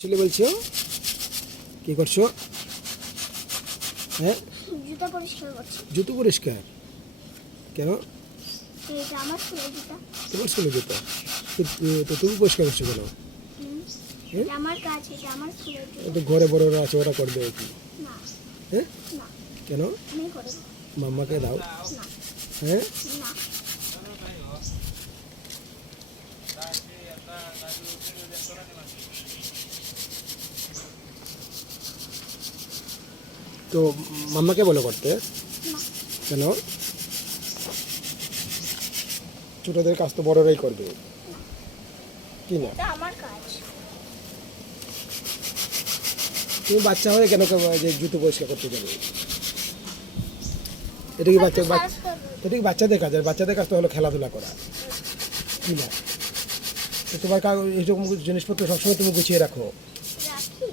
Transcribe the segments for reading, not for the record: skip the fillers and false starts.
চলে বলছো কি করছো? হ্যাঁ, জুতা পরিষ্কার করছি। জুতো পরিষ্কার কেন? এটা আমার স্কুলের জুতা। তোমার স্কুলে জুতো তো তুমি পরিষ্কার করছো কেন? এটা আমার কাজ, এটা আমার স্কুলের জুতা। তো ঘরে বড়রা আছে, ওরা করবে কি? না, হ্যাঁ, না, কেন? আমি করব মাম্মাকে দাও। না, হ্যাঁ, না। তো মাম্মাকে বলো করতে। না, কেন? ছোটদের কাজ তো বড়রাই করবে কি না? এটা আমার কাজ। তুমি বাচ্চা হয়ে কেন যে জুতো পরিষ্কার করতে যাবে? এটা কি একটু সাহস করবে। এটা কি বাচ্চাদের কাজ? আর বাচ্চাদের কাজ তো হলো খেলাধুলা করা কি না? তো তোমার এইরকম জিনিসপত্র সবসময় তুমি গুছিয়ে রাখো। রাখি,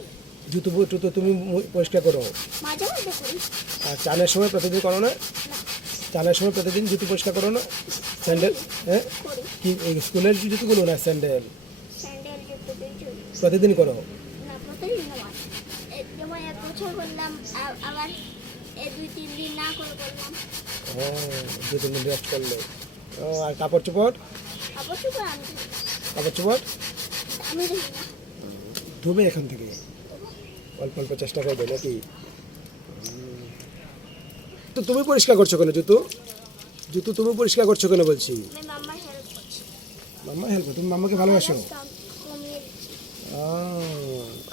জুতো টুতো তুমি পরিষ্কার করো। মাঝে মধ্যে করি। আর চানের সময় প্রতিদিন করো না? না, চানের সময় প্রতিদিন জুতো পরিষ্কার করো না? স্যান্ডেল, হ্যাঁ, করি। কি এই স্কুলের জুতোগুলো না স্যান্ডেল স্যান্ডেল জুতো দুটোই। প্রতিদিন করো? না, প্রতিদিন নয়। যেমন এক বছর করলাম, আবার 2-3 দিন না করে করলাম। ও, 2-3 দিন রেস্ট করলে। ও, আর কাপড় চোপড়? কাপড় চোপড় আমি ধুই। কাপড় চোপড় আমি ধুই না। ধুবে এখান থেকে অল্প অল্প চেষ্টা করবে নাকি? তো তুমি পরিষ্কার করছো কেন জুতো? জুতো তুমি পরিষ্কার করছো কেন বলছি? আমি মাম্মার হেল্প করছি। মাম্মা হেল্প, তুমি মাম্মাকে ভালোবাসো? কমিয়ে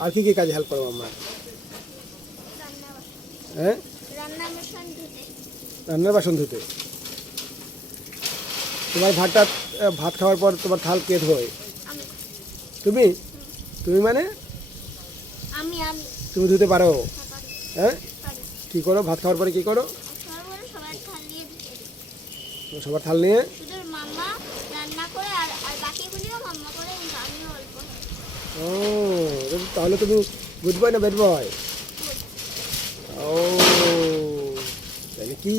আর কি কি কাজে হেল্প করো মাম্মা? রান্না বাসন, হ্যাঁ, রান্না বাসন ধুতে। রান্নার বাসন ধুতে। তোমার ভাত খাওয়ার পর তোমার থাল কে ধোয়? আমি তুমি? তুমি মানে আমি আমি তুমি ধুতে পারো? পারি, হ্যাঁ, পারি। কি করো ভাত খাওয়ার পরে কি করো? সবার সবার থাল নিয়ে ধুয়ে দিই। সবার থাল নিয়ে? শুধু মাম্মা রান্না করে, আর বাকিগুলিও মাম্মা করে, কিন্তু আমিও অল্প ও, তাহলে তুমি গুড বয় না ব্যাড বয়? ও, তাহলে কি